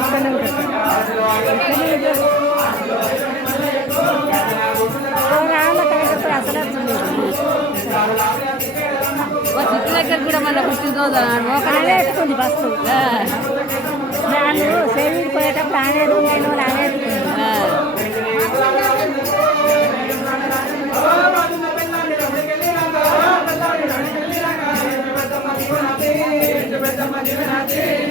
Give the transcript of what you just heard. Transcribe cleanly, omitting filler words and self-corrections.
ఇక్కడనే ఉంటుంది. అసలు చుట్టూ దగ్గర కూడా మళ్ళీ ఒకనే ఎక్కుతుంది బస్సు. వాళ్ళు సేవింగ్ పోయేటప్పుడు అనేది నేను అనేది Jai